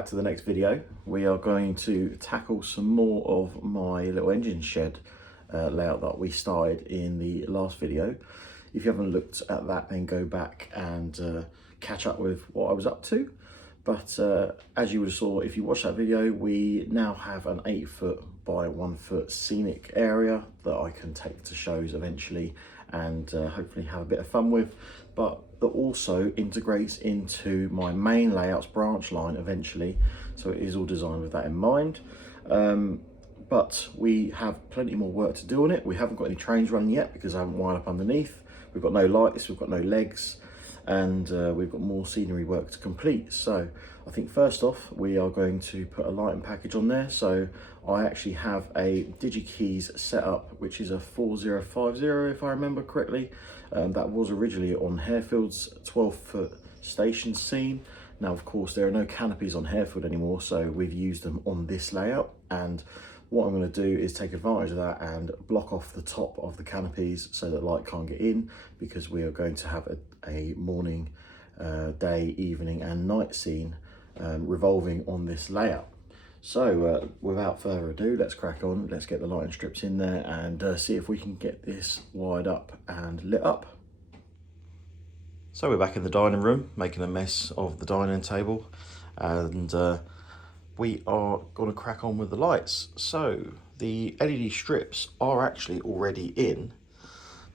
back to the next video. We are going to tackle some more of my little engine shed layout that we started in the last video. If you haven't looked at that, then go back and catch up with what I was up to. But as you would have saw, if you watched that video, we now have an 8-foot by 1-foot scenic area that I can take to shows eventually and hopefully have a bit of fun with, but that also integrates into my main layout's branch line eventually. So it is all designed with that in mind. But we have plenty more work to do on it. We haven't got any trains running yet because I haven't wired up underneath. We've got no lights, we've got no legs, and we've got more scenery work to complete. So I think first off, we are going to put a lighting package on there. So I actually have a DigiKeys setup, which is a 4050 if I remember correctly. That was originally on Hairfield's 12-foot station scene. Now, of course, there are no canopies on Harefield anymore, so we've used them on this layout. And what I'm going to do is take advantage of that and block off the top of the canopies so that light can't get in, because we are going to have a morning, day, evening and night scene revolving on this layout. So without further ado, let's crack on. Let's get the lighting strips in there and see if we can get this wired up and lit up. So we're back in the dining room, making a mess of the dining table, and we are going to crack on with the lights. So the LED strips are actually already in,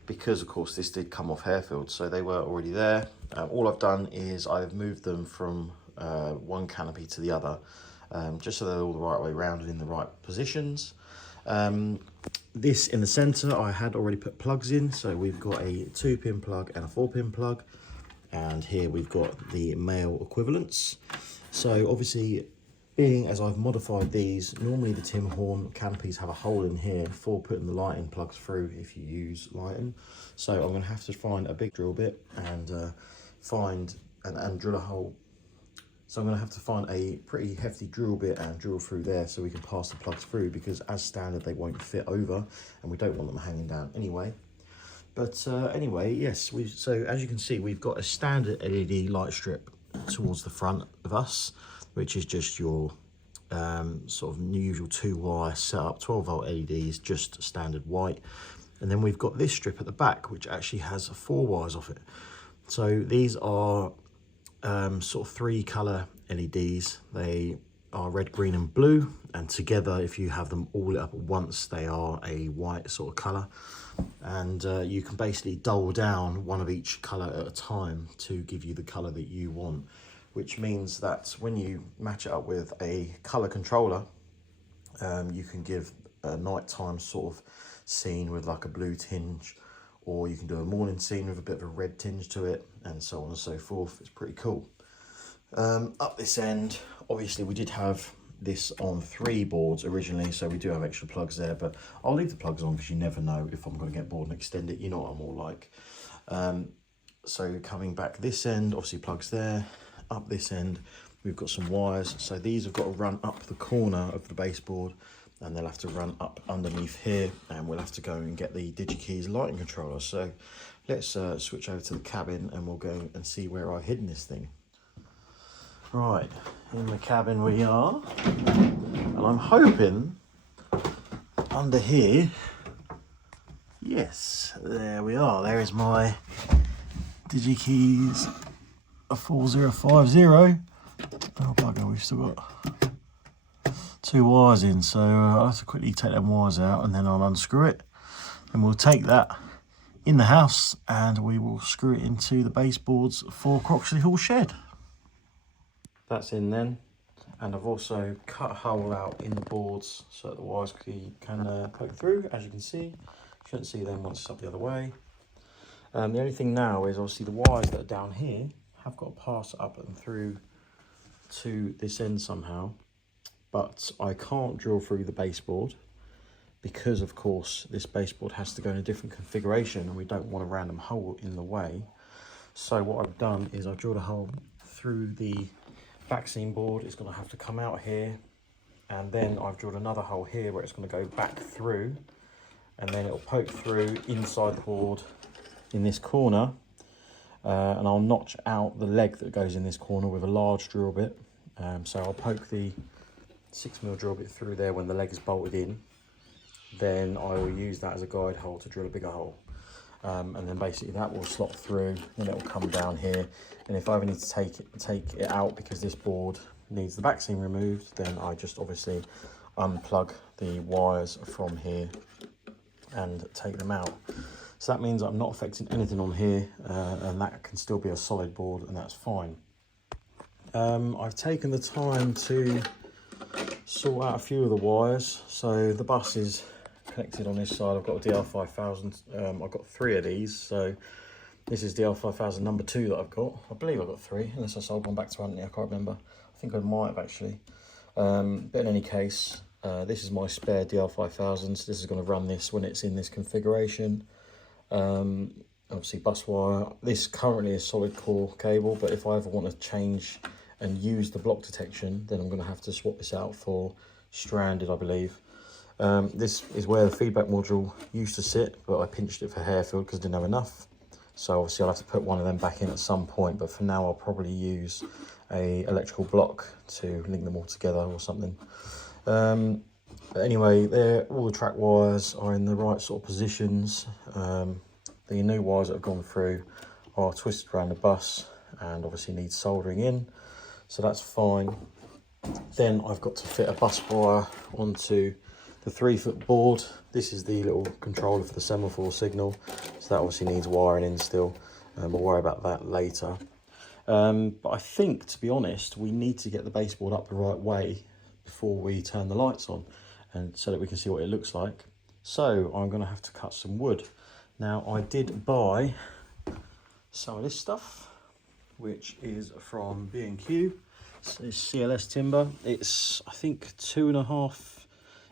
because of course this did come off Harefield, so they were already there. All I've done is I've moved them from one canopy to the other, just so they're all the right way around and in the right positions. This in the center, I had already put plugs in, so we've got a 2-pin plug and a 4-pin plug, and here we've got the male equivalents. So obviously, being as I've modified these, normally the Tim Horn canopies have a hole in here for putting the lighting plugs through if you use lighting. So I'm going to have to find a big drill bit and drill a hole. So I'm going to have to find a pretty hefty drill bit and drill through there so we can pass the plugs through, because as standard they won't fit over and we don't want them hanging down anyway. But anyway, yes, so as you can see, we've got a standard LED light strip towards the front of us, which is just your sort of usual 2-wire setup, 12-volt LEDs, just standard white. And then we've got this strip at the back, which actually has 4 wires off it. So these are sort of 3-color LEDs. They are red, green and blue, and together, if you have them all lit up at once, they are a white sort of color. And you can basically dull down one of each color at a time to give you the color that you want, which means that when you match it up with a color controller, you can give a nighttime sort of scene with like a blue tinge, or you can do a morning scene with a bit of a red tinge to it, and so on and so forth. It's pretty cool. Up this end, obviously we did have this on 3 boards originally, so we do have extra plugs there, but I'll leave the plugs on because you never know if I'm going to get bored and extend it. You know what I'm all like. So coming back this end, obviously plugs there. Up this end, we've got some wires. So these have got to run up the corner of the baseboard, and they'll have to run up underneath here, and we'll have to go and get the DigiKeys lighting controller. So let's switch over to the cabin and we'll go and see where I've hidden this thing. Right, in the cabin we are, and I'm hoping under here, yes, there we are. There is my DigiKeys, a 4050. Oh bugger, we've still got 2 wires in, so I'll have to quickly take them wires out and then I'll unscrew it, and we'll take that in the house and we will screw it into the baseboards for Croxley Hall shed. That's in then, and I've also cut a hole out in the boards so that the wires can poke through. As you can see, you shouldn't see them once it's up the other way. The only thing now is obviously the wires that are down here have got to pass up and through to this end somehow, but I can't drill through the baseboard because of course this baseboard has to go in a different configuration and we don't want a random hole in the way. So what I've done is I've drilled a hole through the back seam board. It's going to have to come out here, and then I've drilled another hole here where it's going to go back through, and then it'll poke through inside the board in this corner, and I'll notch out the leg that goes in this corner with a large drill bit, So I'll poke the 6mm drill bit through there when the leg is bolted in. Then I will use that as a guide hole to drill a bigger hole. And then basically that will slot through, and it will come down here. And if I ever need to take it out because this board needs the back seam removed, then I just obviously unplug the wires from here and take them out. So that means I'm not affecting anything on here, and that can still be a solid board, and that's fine. I've taken the time to sort out a few of the wires. So the bus is connected on this side. I've got a DR5000. I've got 3 of these. So this is DR5000 number 2 that I've got. I believe I've got 3, unless I sold one back to Anthony. I can't remember. I think I might have actually. But in any case, this is my spare DR5000s. This is going to run this when it's in this configuration. Obviously bus wire. This currently is solid core cable, but if I ever want to change and use the block detection, then I'm going to have to swap this out for stranded, I believe. This is where the feedback module used to sit, but I pinched it for Harefield because I didn't have enough. So obviously I'll have to put one of them back in at some point, but for now I'll probably use a electrical block to link them all together or something. But anyway, all the track wires are in the right sort of positions. The new wires that have gone through are twisted around the bus and obviously need soldering in, so that's fine. Then I've got to fit a bus wire onto the 3-foot board. This is the little controller for the semaphore signal, so that obviously needs wiring in still. We'll worry about that later. But I think, to be honest, we need to get the baseboard up the right way before we turn the lights on, and so that we can see what it looks like. So I'm going to have to cut some wood. Now I did buy some of this stuff, which is from B&Q. It's CLS timber. It's, I think, 2.5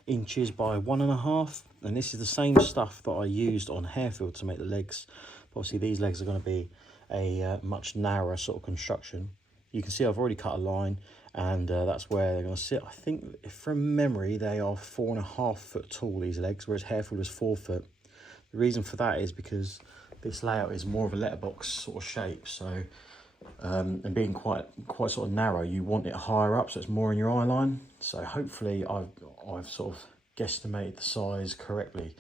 inches by 1.5, and this is the same stuff that I used on Harefield to make the legs. But obviously these legs are going to be a much narrower sort of construction. You can see I've already cut a line, and that's where they're going to sit. I think, from memory, they are 4.5 foot tall, these legs, whereas Harefield is 4 foot. The reason for that is because this layout is more of a letterbox sort of shape, so and being quite sort of narrow, you want it higher up so it's more in your eye line. So hopefully I've sort of guesstimated the size correctly.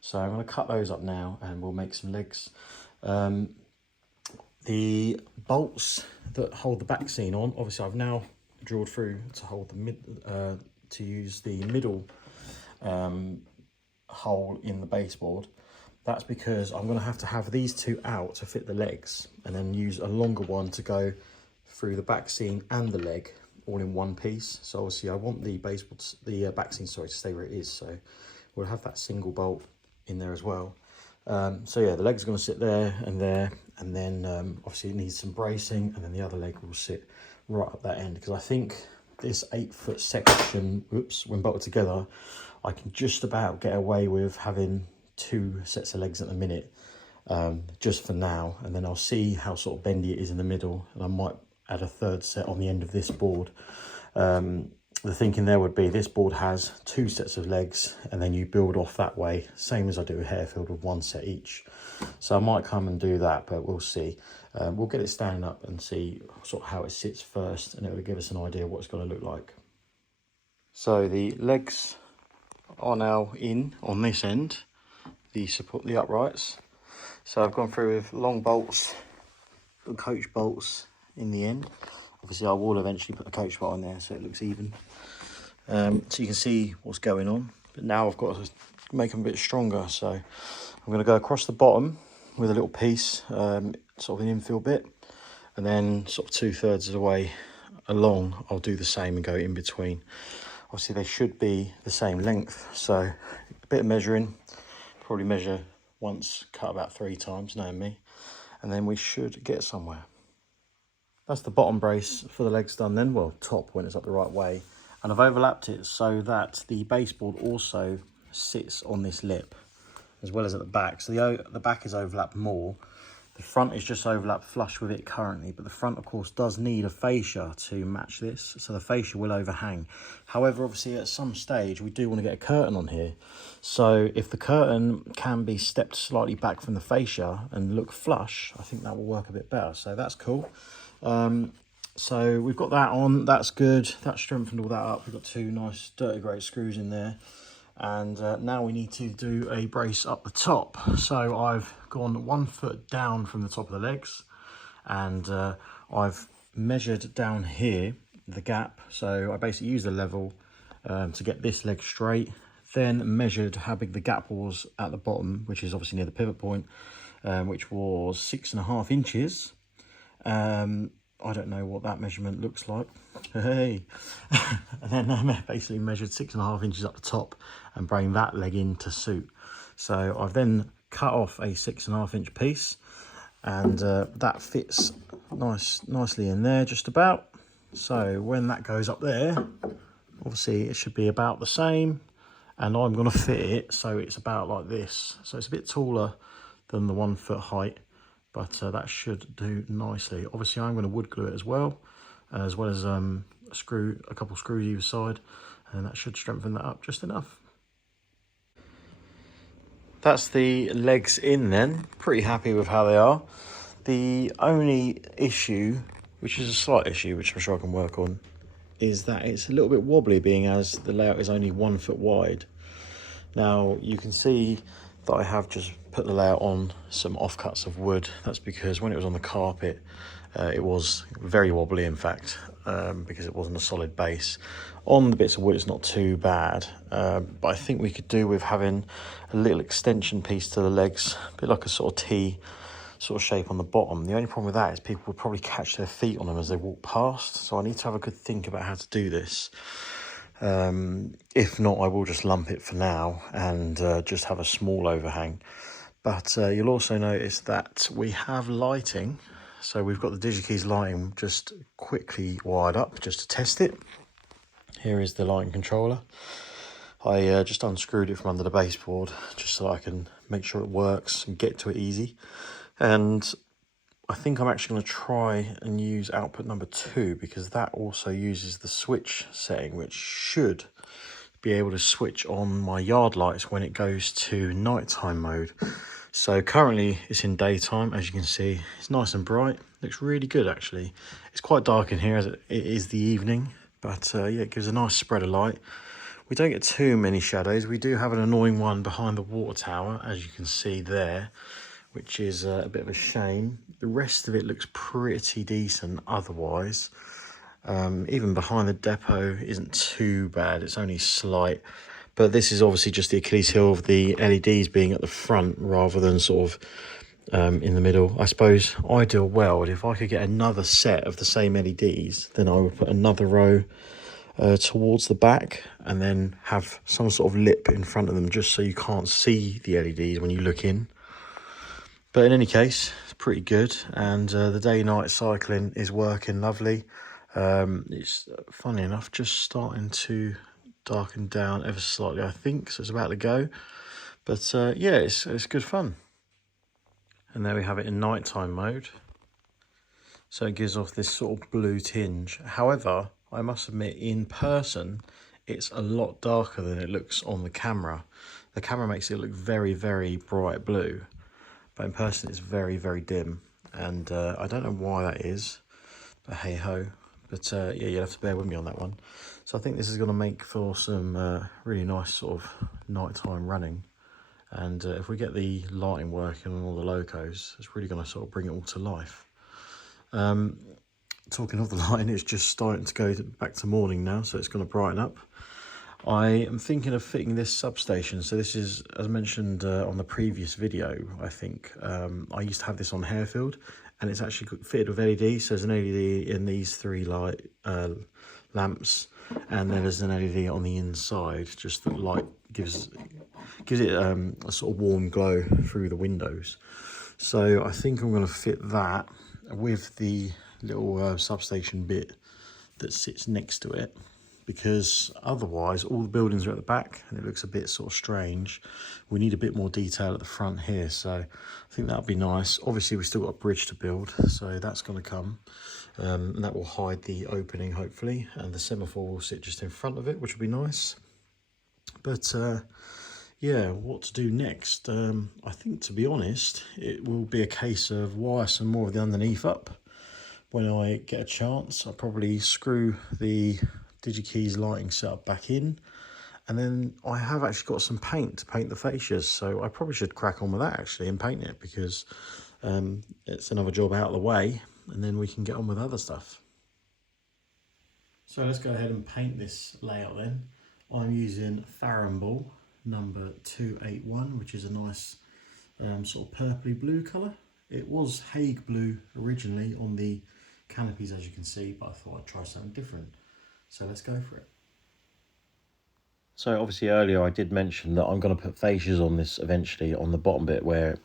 So I'm going to cut those up now and we'll make some legs. The bolts that hold the back seam on, obviously I've now drilled through to hold the to use the middle hole in the baseboard. That's because I'm going to have these 2 out to fit the legs, and then use a longer one to go through the back seam and the leg all in one piece. So obviously I want the baseboard, the back seam, sorry, to stay where it is. So we'll have that single bolt in there as well. So yeah, the leg's going to sit there, and then obviously it needs some bracing, and then the other leg will sit right up that end, because I think this 8-foot section, when bolted together, I can just about get away with having 2 sets of legs at the minute, just for now, and then I'll see how sort of bendy it is in the middle, and I might add a 3rd set on the end of this board. The thinking there would be this board has 2 sets of legs, and then you build off that way, same as I do with Harefield, with 1 set each. So I might come and do that, but we'll see. We'll get it standing up and see sort of how it sits first, and it will give us an idea of what it's going to look like. So the legs are now in on this end, the support, the uprights. So I've gone through with long bolts, and coach bolts in the end. Obviously I will eventually put a coach bolt in there so it looks even. So you can see what's going on, but now I've got to make them a bit stronger. So I'm going to go across the bottom with a little piece, sort of an infill bit, and then sort of 2/3 of the way along I'll do the same and go in between. Obviously they should be the same length, so a bit of measuring, probably measure once, cut about 3 times, knowing me, and then we should get somewhere. That's the bottom brace for the legs done then, well, top when it's up the right way. And I've overlapped it so that the baseboard also sits on this lip, as well as at the back. So the back is overlapped more. The front is just overlapped flush with it currently, but the front, of course, does need a fascia to match this, so the fascia will overhang. However, obviously, at some stage, we do want to get a curtain on here. So if the curtain can be stepped slightly back from the fascia and look flush, I think that will work a bit better. So that's cool. So we've got that on, that's good. That strengthened all that up. We've got two nice dirty grey screws in there. And now we need to do a brace up the top. So I've gone 1 foot down from the top of the legs, and I've measured down here the gap. So I basically used the level to get this leg straight, then measured how big the gap was at the bottom, which is obviously near the pivot point, which was 6.5 inches. I don't know what that measurement looks like. Hey, and then I basically measured 6.5 inches up the top and bring that leg in to suit. So I've then cut off a 6.5 inch piece, and that fits nicely in there just about. So when that goes up there, obviously it should be about the same, and I'm going to fit it so it's about like this. So it's a bit taller than the 1 foot height, but that should do nicely. Obviously I'm going to wood glue it as well as a couple screws either side, and that should strengthen that up just enough. That's the legs in then. Pretty happy with how they are. The only issue, which is a slight issue, which I'm sure I can work on, is that it's a little bit wobbly, being as the layout is only 1 foot wide. Now you can see that I have just put the layout on some offcuts of wood. That's because when it was on the carpet, it was very wobbly, in fact, because it wasn't a solid base. On the bits of wood, it's not too bad, but I think we could do with having a little extension piece to the legs, a bit like a sort of T sort of shape on the bottom. The only problem with that is people would probably catch their feet on them as they walk past, so I need to have a good think about how to do this. If not, I will just lump it for now and just have a small overhang. But you'll also notice that we have lighting, so we've got the DigiKeys lighting just quickly wired up just to test it. Here is the lighting controller. I just unscrewed it from under the baseboard just so I can make sure it works and get to it easy. And I think I'm actually going to try and use output number 2, because that also uses the switch setting, which should be able to switch on my yard lights when it goes to nighttime mode. So currently it's in daytime, as you can see. It's nice and bright, looks really good actually. It's quite dark in here as it is the evening, but yeah, it gives a nice spread of light. We don't get too many shadows. We do have an annoying one behind the water tower, as you can see there, which is a bit of a shame. The rest of it looks pretty decent otherwise. Even behind the depot isn't too bad, it's only slight. But this is obviously just the Achilles heel of the LEDs being at the front rather than sort of in the middle. I suppose ideal world, if I could get another set of the same LEDs, then I would put another row towards the back and then have some sort of lip in front of them just so you can't see the LEDs when you look in. But in any case, it's pretty good, and the day-night cycling is working lovely. It's, funny enough, just starting to darken down ever slightly, I think, so it's about to go. But yeah, it's good fun. And there we have it in nighttime mode. So it gives off this sort of blue tinge. However, I must admit, in person, it's a lot darker than it looks on the camera. The camera makes it look very, very bright blue. But in person it's very, very dim, and I don't know why that is, but hey ho. But yeah, you'll have to bear with me on that one. So I think this is going to make for some really nice sort of nighttime running, and if we get the lighting working on all the locos, it's really going to sort of bring it all to life. Talking of the lighting, it's just starting to go back to morning now, so it's going to brighten up. I am thinking of fitting this substation. So this is, as mentioned on the previous video, I think, I used to have this on Harefield, and it's actually fitted with LEDs. So there's an LED in these 3 light lamps, and then there's an LED on the inside, just that light gives it a sort of warm glow through the windows. So I think I'm going to fit that with the little substation bit that sits next to it, because otherwise all the buildings are at the back and it looks a bit sort of strange. We need a bit more detail at the front here, so I think that'll be nice. Obviously we've still got a bridge to build, so that's going to come, and that will hide the opening hopefully, and the semaphore will sit just in front of it, which will be nice. But yeah, what to do next? I think, to be honest, it will be a case of wire some more of the underneath up. when I get a chance. I'll probably screw the DigiKeys lighting setup back in. And then I have actually got some paint to paint the fascias, so I probably should crack on with that actually and paint it, because it's another job out of the way, and then we can get on with other stuff. So let's go ahead and paint this layout then. I'm using Faramball number 281, which is a nice sort of purpley blue colour. It was Hague blue originally on the canopies, as you can see, but I thought I'd try something different. So let's go for it. So obviously earlier I did mention that I'm going to put fascias on this eventually on the bottom bit where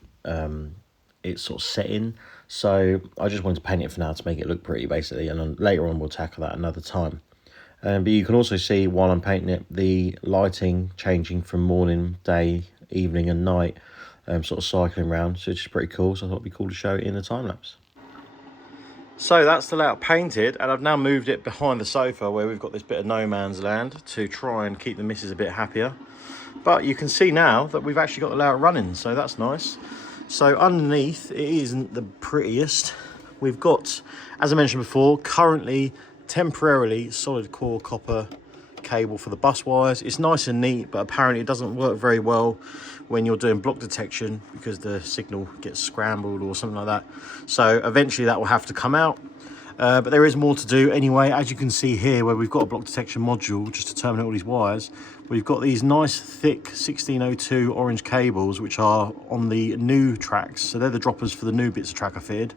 it's sort of set in. So I just wanted to paint it for now to make it look pretty basically, and then later on we'll tackle that another time. But you can also see while I'm painting it the lighting changing from morning, day, evening and night, sort of cycling around, so it's just pretty cool. So I thought it'd be cool to show it in the time lapse. So that's the layout painted, and I've now moved it behind the sofa where we've got this bit of no man's land to try and keep the missus a bit happier. But you can see now that we've actually got the layout running, so that's nice. So underneath, it isn't the prettiest. We've got, as I mentioned before, currently temporarily solid core copper cable for the bus wires. It's nice and neat, but apparently it doesn't work very well when you're doing block detection because the signal gets scrambled or something like that. So eventually that will have to come out, but there is more to do anyway. As you can see here, where we've got a block detection module just to terminate all these wires, we've got these nice thick 1602 orange cables which are on the new tracks, so they're the droppers for the new bits of track I fitted.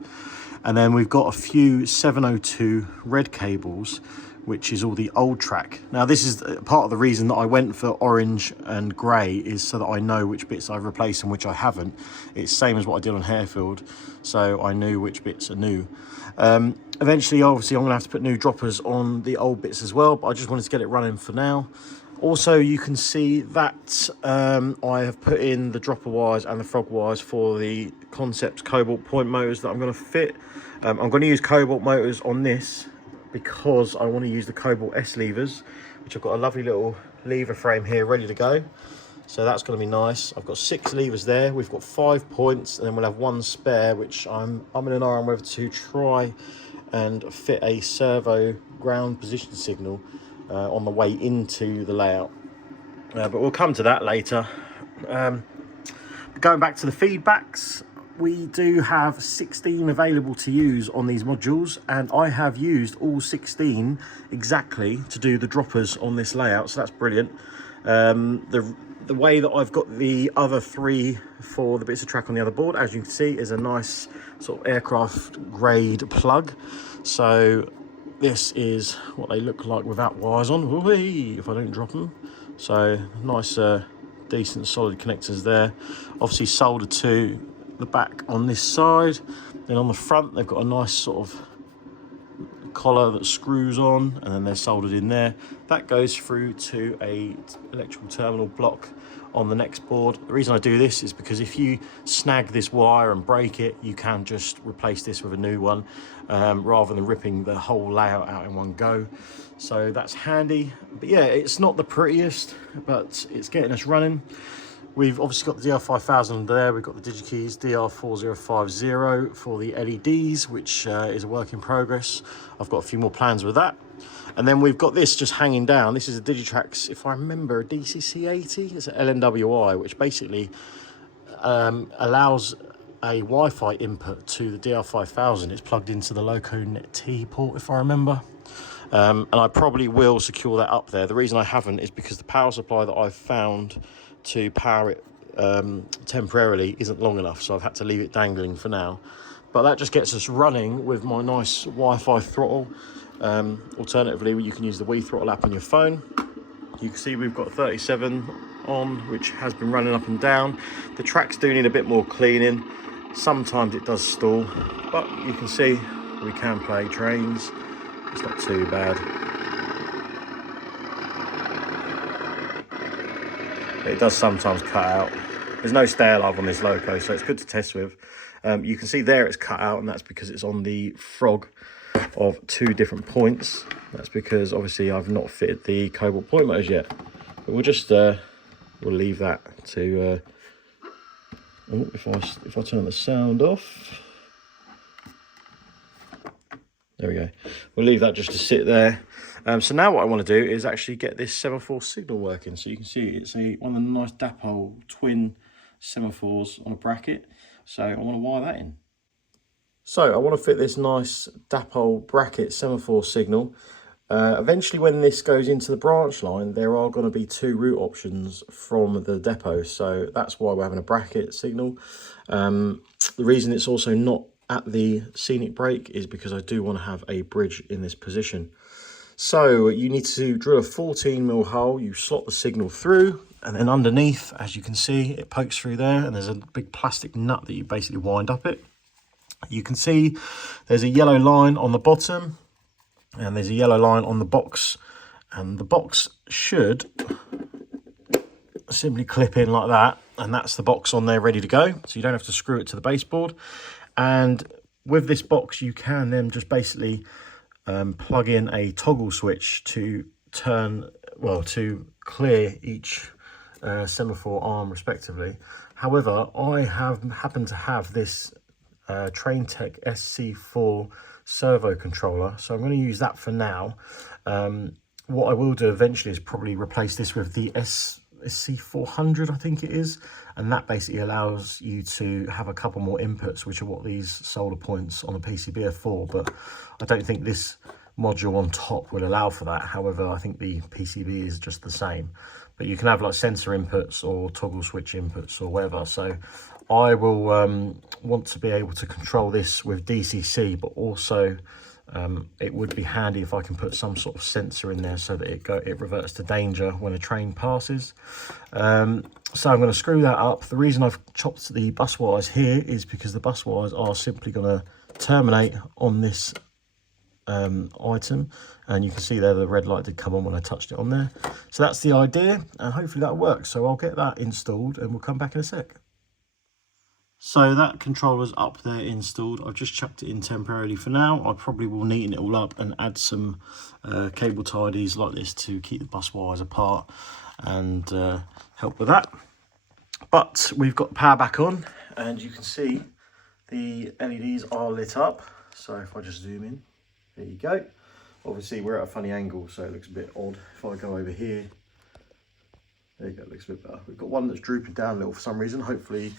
And then we've got a few 702 red cables, which is all the old track. Now this is part of the reason that I went for orange and grey, is so that I know which bits I've replaced and which I haven't. It's same as what I did on Harefield, so I knew which bits are new. Eventually, obviously, I'm gonna have to put new droppers on the old bits as well, but I just wanted to get it running for now. Also, you can see that I have put in the dropper wires and the frog wires for the Concept Cobalt point motors that I'm going to fit. I'm going to use Cobalt motors on this because I want to use the Cobalt S levers, which I've got a lovely little lever frame here ready to go. So that's going to be nice. I've got 6 levers there. We've got 5 points, and then we'll have 1 spare, which I'm in an eye on whether to try and fit a servo ground position signal on the way into the layout, but we'll come to that later. Going back to the feedbacks, we do have 16 available to use on these modules, and I have used all 16 exactly to do the droppers on this layout, so that's brilliant. The way that I've got the other 3 for the bits of track on the other board, as you can see, is a nice sort of aircraft grade plug. So this is what they look like without wires on, if I don't drop them. So nice, decent solid connectors there. Obviously soldered to the back on this side. Then on the front, they've got a nice sort of collar that screws on, and then they're soldered in there. That goes through to a electrical terminal block on the next board. The reason I do this is because if you snag this wire and break it, you can just replace this with a new one, rather than ripping the whole layout out in one go. So that's handy. But yeah, it's not the prettiest, but it's getting us running. We've obviously got the DR5000 there. We've got the DigiKeys DR4050 for the LEDs, which is a work in progress. I've got a few more plans with that. And then we've got this just hanging down. This is a Digitrax, if I remember, a DCC80. It's an LNWI, which basically allows a Wi-Fi input to the DR5000. It's plugged into the LocoNet T port, if I remember. And I probably will secure that up there. The reason I haven't is because the power supply that I've found to power it temporarily isn't long enough, so I've had to leave it dangling for now. But that just gets us running with my nice Wi-Fi throttle. Alternatively, you can use the Wii Throttle app on your phone. You can see we've got 37 on, which has been running up and down. The tracks do need a bit more cleaning. Sometimes it does stall, but you can see we can play trains. It's not too bad. It does sometimes cut out. There's no stay alive on this Loco, so it's good to test with. You can see there it's cut out, and that's because it's on the frog of 2 different points. That's because obviously I've not fitted the Cobalt point motors yet. But we'll just we'll leave that to if I turn the sound off. There we go. We'll leave that just to sit there. So now what I want to do is actually get this semaphore signal working. So you can see it's one of the nice Dapol twin semaphores on a bracket. So I want to wire that in. So I want to fit this nice Dapol bracket semaphore signal. Eventually when this goes into the branch line, there are going to be 2 route options from the depot. So that's why we're having a bracket signal. The reason it's also not at the scenic break is because I do want to have a bridge in this position. So you need to drill a 14mm hole, you slot the signal through, and then underneath, as you can see, it pokes through there, and there's a big plastic nut that you basically wind up it. You can see there's a yellow line on the bottom, and there's a yellow line on the box, and the box should simply clip in like that, and that's the box on there ready to go, so you don't have to screw it to the baseboard. And with this box you can then just basically plug in a toggle switch to turn, well, to clear each semaphore arm respectively. However, I happen to have this Traintech SC4 servo controller, so I'm going to use that for now. What I will do eventually is probably replace this with the SC400, I think it is, and that basically allows you to have a couple more inputs, which are what these solder points on the PCB are for, but I don't think this module on top will allow for that. However, I think the PCB is just the same, but you can have like sensor inputs or toggle switch inputs or whatever. So I will want to be able to control this with DCC, but also it would be handy if I can put some sort of sensor in there so that it reverts to danger when a train passes. So I'm going to screw that up. The reason I've chopped the bus wires here is because the bus wires are simply going to terminate on this item, and you can see there the red light did come on when I touched it on there. So that's the idea, and hopefully that works. So I'll get that installed and we'll come back in a sec. So that controller's up there installed. I've just chucked it in temporarily for now. I probably will neaten it all up and add some cable tidies like this to keep the bus wires apart and help with that. But we've got the power back on, and you can see the LEDs are lit up. So if I just zoom in, there you go. Obviously we're at a funny angle, so it looks a bit odd. If I go over here, there you go, it looks a bit better. We've got one that's drooping down a little for some reason. Hopefully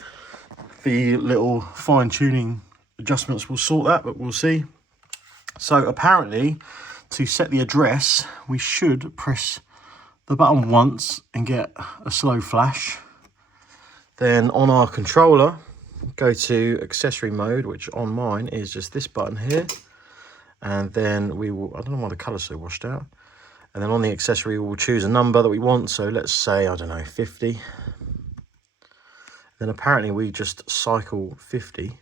the little fine tuning adjustments will sort that, but we'll see. So apparently to set the address, we should press the button once and get a slow flash. Then on our controller, go to accessory mode, which on mine is just this button here. And then we will, I don't know why the colour's so washed out. And then on the accessory, we'll choose a number that we want. So let's say, I don't know, 50. Then apparently we just cycle 50.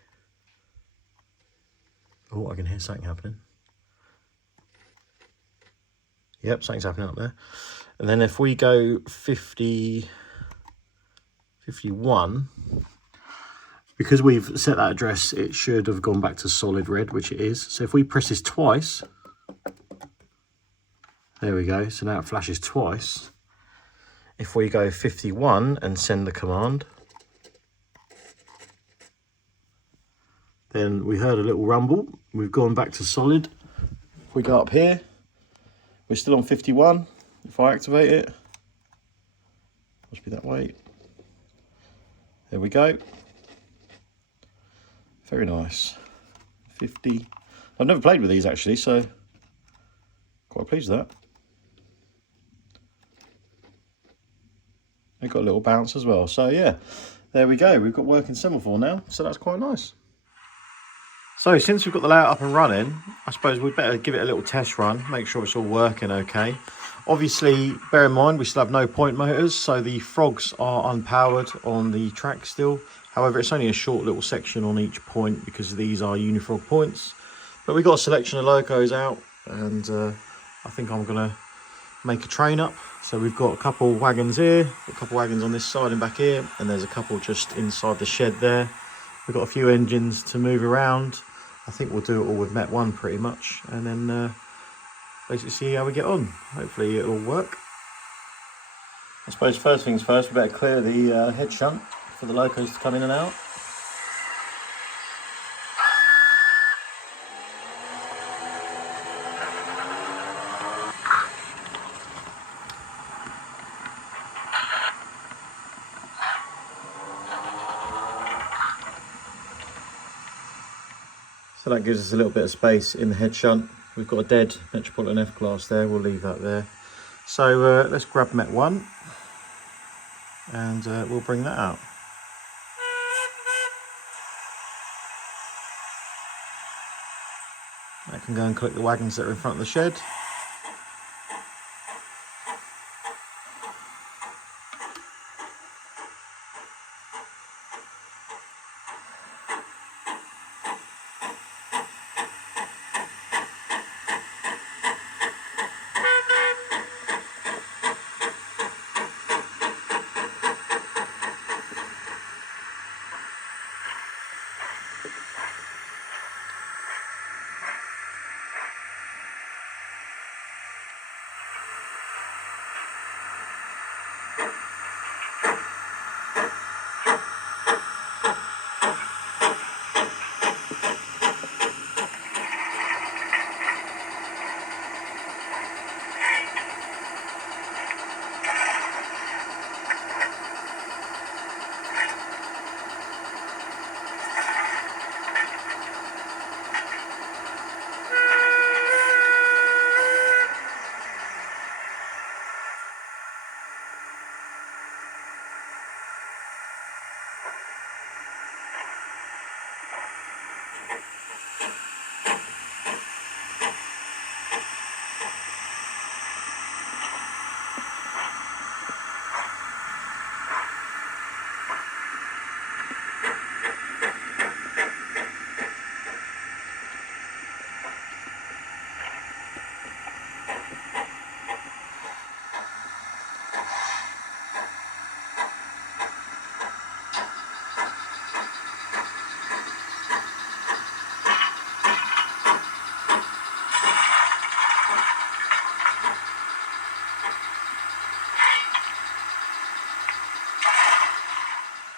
Oh, I can hear something happening. Yep, something's happening up there. And then if we go 50, 51, because we've set that address, it should have gone back to solid red, which it is. So if we press this twice, there we go. So now it flashes twice. If we go 51 and send the command, then we heard a little rumble. We've gone back to solid. If we go up here, we're still on 51. If I activate it, must be that way. There we go. Very nice. 50. I've never played with these actually, so quite pleased with that. They've got a little bounce as well. So yeah, there we go. We've got working semaphore now, so that's quite nice. So since we've got the layout up and running, I suppose we'd better give it a little test run, make sure it's all working okay. Obviously, bear in mind, we still have no point motors, so the frogs are unpowered on the track still. However, it's only a short little section on each point because these are unifrog points. But we've got a selection of locos out, and I think I'm going to make a train up. So we've got a couple wagons here, a couple wagons on this side and back here, and there's a couple just inside the shed there. We've got a few engines to move around. I think we'll do it all with Met 1 pretty much, and then basically see how we get on. Hopefully it'll work. I suppose first things first, we better clear the head shunt for the locos to come in and out. So that gives us a little bit of space in the head shunt. We've got a dead Metropolitan F-Class there, we'll leave that there. So let's grab Met 1 and we'll bring that out. I can go and collect the wagons that are in front of the shed.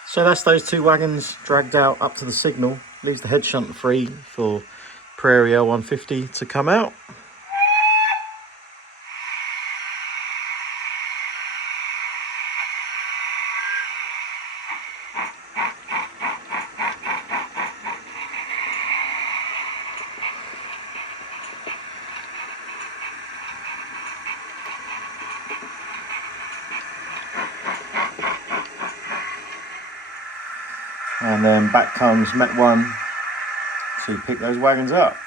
So that's those two wagons dragged out up to the signal. Leaves the head shunt free for Prairie L150 to come out. And then back comes Met 1 to pick those wagons up.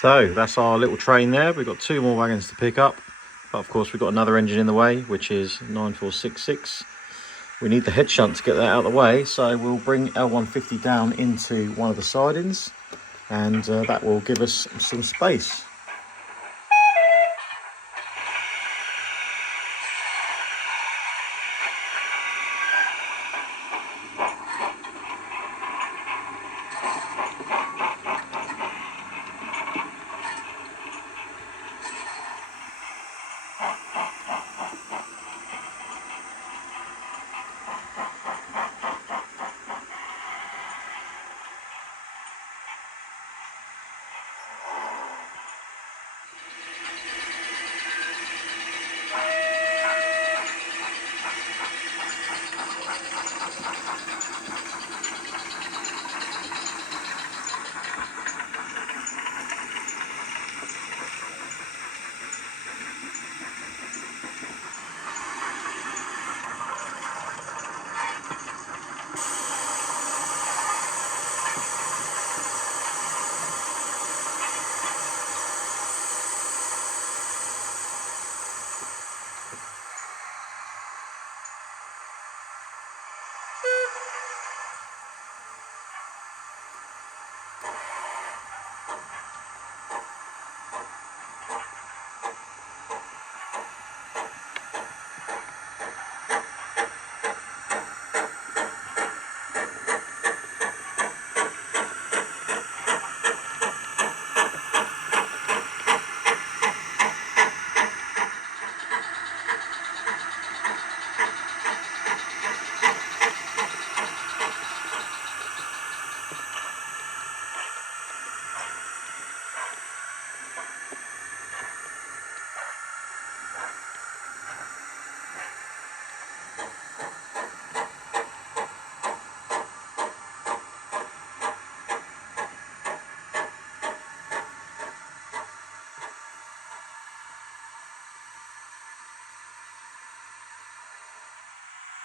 So that's our little train there. We've got two more wagons to pick up, but of course we've got another engine in the way, which is 9466. We need the head shunt to get that out of the way, so we'll bring L150 down into one of the sidings, and that will give us some space.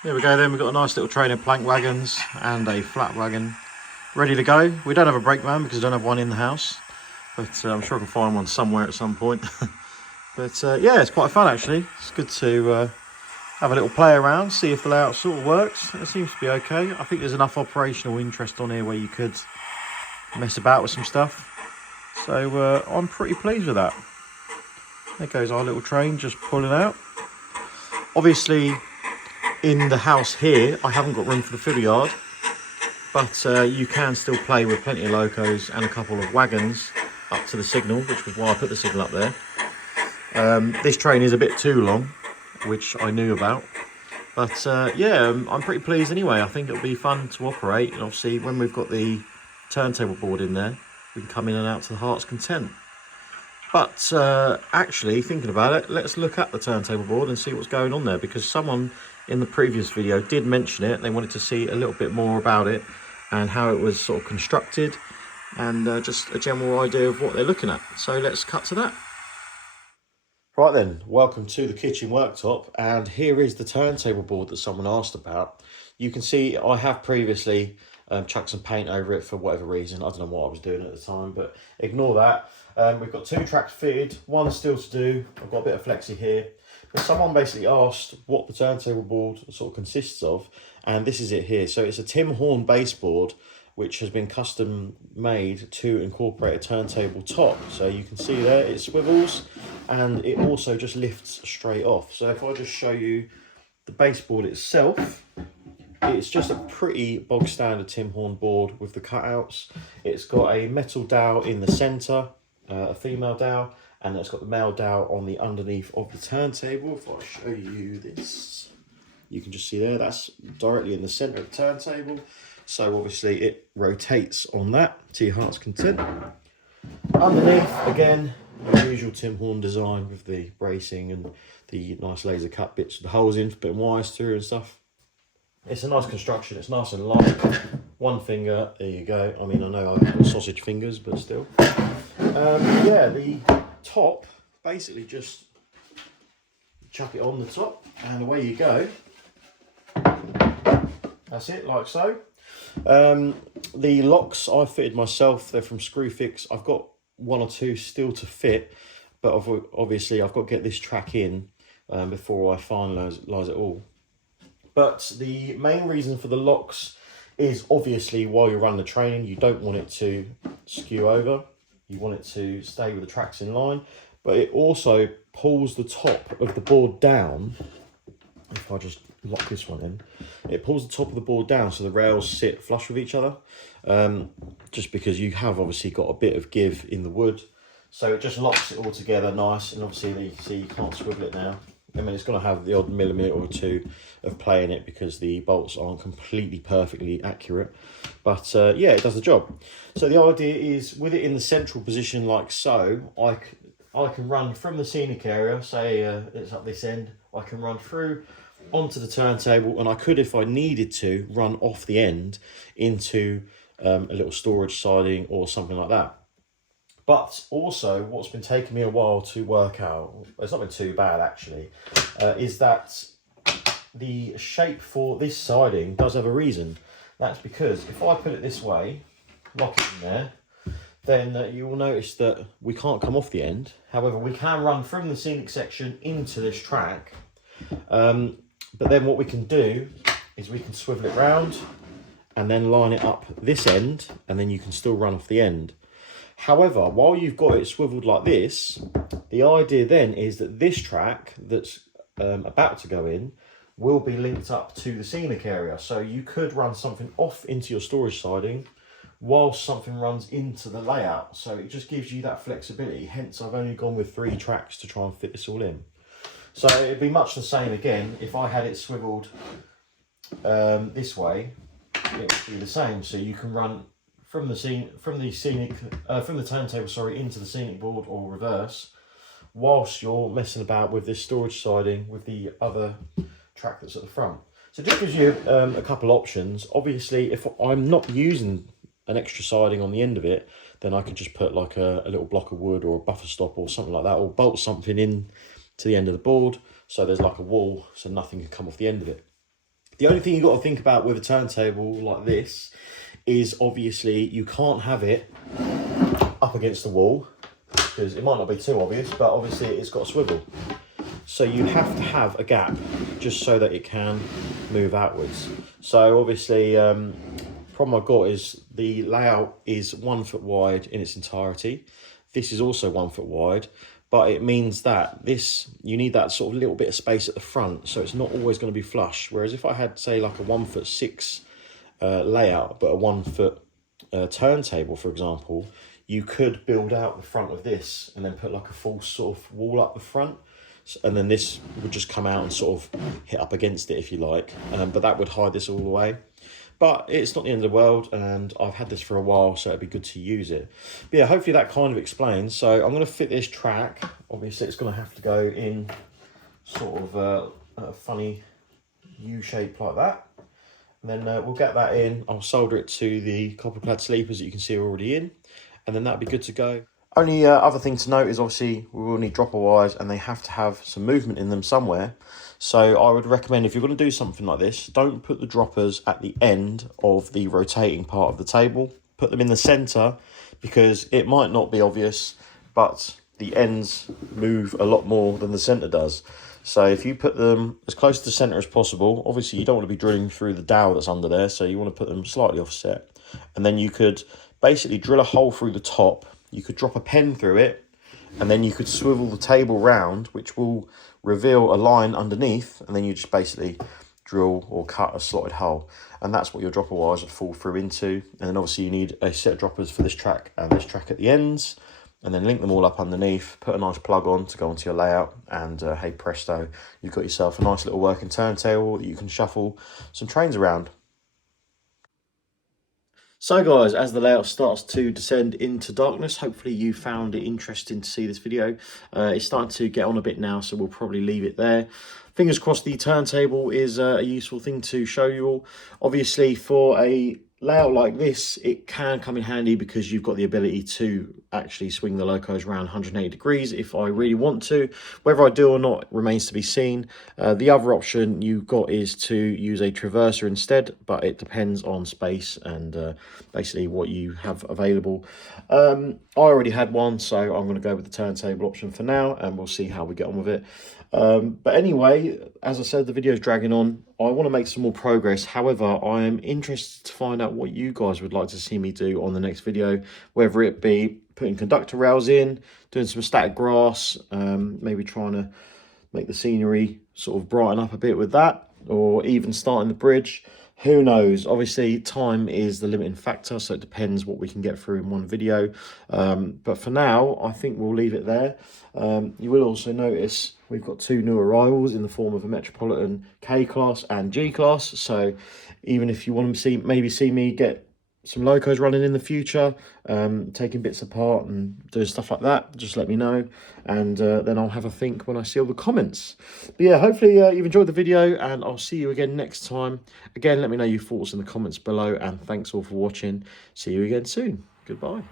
There we go then, we've got a nice little train of plank wagons and a flat wagon ready to go. We don't have a brake van because I don't have one in the house, but I'm sure I can find one somewhere at some point. But yeah, it's quite fun actually. It's good to have a little play around, see if the layout sort of works. It seems to be okay. I think there's enough operational interest on here where you could mess about with some stuff. So I'm pretty pleased with that. There goes our little train just pulling out. Obviously, in the house here, I haven't got room for the filler yard, but you can still play with plenty of locos and a couple of wagons up to the signal, which was why I put the signal up there. This train is a bit too long, which I knew about, but yeah, I'm pretty pleased anyway. I think it'll be fun to operate, and obviously when we've got the turntable board in there, we can come in and out to the heart's content. But actually, thinking about it, let's look at the turntable board and see what's going on there, because someone in the previous video did mention it. They wanted to see a little bit more about it and how it was sort of constructed, and just a general idea of what they're looking at. So let's cut to that. Right then, welcome to the kitchen worktop, and here is the turntable board that someone asked about. You can see I have previously chucked some paint over it for whatever reason. I don't know what I was doing at the time, but ignore that. We've got 2 tracks fitted, one still to do. I've got a bit of flexi here. But someone basically asked what the turntable board sort of consists of, and this is it here. So it's a Tim Horn baseboard, which has been custom made to incorporate a turntable top. So you can see there, it swivels, and it also just lifts straight off. So if I just show you the baseboard itself, it's just a pretty bog standard Tim Horn board with the cutouts. It's got a metal dowel in the centre, a female dowel, and it's got the male dowel on the underneath of the turntable. If I show you this, you can just see there, that's directly in the centre of the turntable. So obviously it rotates on that to your heart's content. Underneath, again, the usual Tim Horn design with the bracing and the nice laser cut bits with the holes in, putting wires through and stuff. It's a nice construction, it's nice and light. One finger, there you go. I mean, I know I've got sausage fingers, but still. Yeah, the top, basically just chuck it on the top and away you go. That's it, like so. The locks I fitted myself, they're from Screwfix. I've got 1 or 2 still to fit, but obviously I've got to get this track in before I finalise it all. But the main reason for the locks is obviously while you're running the training, you don't want it to skew over. You want it to stay with the tracks in line, but it also pulls the top of the board down. If I just lock this one in, it pulls the top of the board down so the rails sit flush with each other, just because you have obviously got a bit of give in the wood, so it just locks it all together nice. And obviously you can see you can't swivel it now. I mean, it's going to have the odd millimetre or 2 of play in it because the bolts aren't completely perfectly accurate, but yeah, it does the job. So the idea is, with it in the central position like so, I can run from the scenic area, say it's up this end, I can run through onto the turntable, and I could, if I needed to, run off the end into a little storage siding or something like that. But also, what's been taking me a while to work out, it's not been too bad actually, is that the shape for this siding does have a reason. That's because if I put it this way, lock it in there, then you will notice that we can't come off the end. However, we can run from the scenic section into this track. But then what we can do is we can swivel it round and then line it up this end, and then you can still run off the end. However, while you've got it swiveled like this, the idea then is that this track that's about to go in will be linked up to the scenic area. So you could run something off into your storage siding whilst something runs into the layout. So it just gives you that flexibility. Hence, I've only gone with 3 tracks to try and fit this all in. So it'd be much the same again if I had it swiveled this way. It would be the same. So you can run from the turntable, sorry, into the scenic board or reverse, whilst you're messing about with this storage siding with the other track that's at the front. So it just gives you a couple options. Obviously, if I'm not using an extra siding on the end of it, then I could just put like a little block of wood or a buffer stop or something like that, or bolt something in to the end of the board so there's like a wall so nothing can come off the end of it. The only thing you've got to think about with a turntable like this is obviously you can't have it up against the wall, because it might not be too obvious, but obviously it's got a swivel. So you have to have a gap just so that it can move outwards. So obviously, problem I've got is the layout is 1 foot wide in its entirety. This is also 1 foot wide, but it means that you need that sort of little bit of space at the front, so it's not always going to be flush. Whereas if I had, say, like a 1'6" layout, but a 1 foot turntable, for example, you could build out the front of this and then put like a full sort of wall up the front. And then this would just come out and sort of hit up against it if you like, but that would hide this all the way. But it's not the end of the world, and I've had this for a while, so it'd be good to use it. But yeah, hopefully that kind of explains. So I'm going to fit this track. Obviously it's going to have to go in sort of a funny U shape like that, and then we'll get that in. I'll solder it to the copper clad sleepers that you can see are already in, and then that'll be good to go. Only other thing to note is obviously we will need dropper wires, and they have to have some movement in them somewhere. So I would recommend, if you're going to do something like this, don't put the droppers at the end of the rotating part of the table. Put them in the centre, because it might not be obvious, but the ends move a lot more than the centre does. So if you put them as close to the centre as possible, obviously you don't want to be drilling through the dowel that's under there, so you want to put them slightly offset. And then you could basically drill a hole through the top. You could drop a pen through it, and then you could swivel the table round, which will reveal a line underneath, and then you just basically drill or cut a slotted hole, and that's what your dropper wires would fall through into. And then obviously you need a set of droppers for this track and this track at the ends, and then link them all up underneath, put a nice plug on to go onto your layout, and hey presto, you've got yourself a nice little working turntable that you can shuffle some trains around. So guys, as the layout starts to descend into darkness, hopefully you found it interesting to see this video. It's starting to get on a bit now, so we'll probably leave it there. Fingers crossed the turntable is a useful thing to show you all. Obviously for a layout like this, it can come in handy because you've got the ability to actually swing the locos around 180 degrees if I really want to. Whether I do or not remains to be seen. The other option you've got is to use a traverser instead, but it depends on space and basically what you have available. I already had one, so I'm going to go with the turntable option for now, and we'll see how we get on with it. But anyway, as I said, the video is dragging on. I want to make some more progress. However, I am interested to find out what you guys would like to see me do on the next video, whether it be putting conductor rails in, doing some static grass, maybe trying to make the scenery sort of brighten up a bit with that, or even starting the bridge. Who knows? Obviously, time is the limiting factor, so it depends what we can get through in one video. But for now, I think we'll leave it there. You will also notice we've got two new arrivals in the form of a Metropolitan K-Class and G-Class. So even if you want to maybe see me get some locos running in the future, taking bits apart and doing stuff like that, just let me know, and then I'll have a think when I see all the comments. But yeah, hopefully you've enjoyed the video, and I'll see you again next time. Again, let me know your thoughts in the comments below, and thanks all for watching. See you again soon. Goodbye.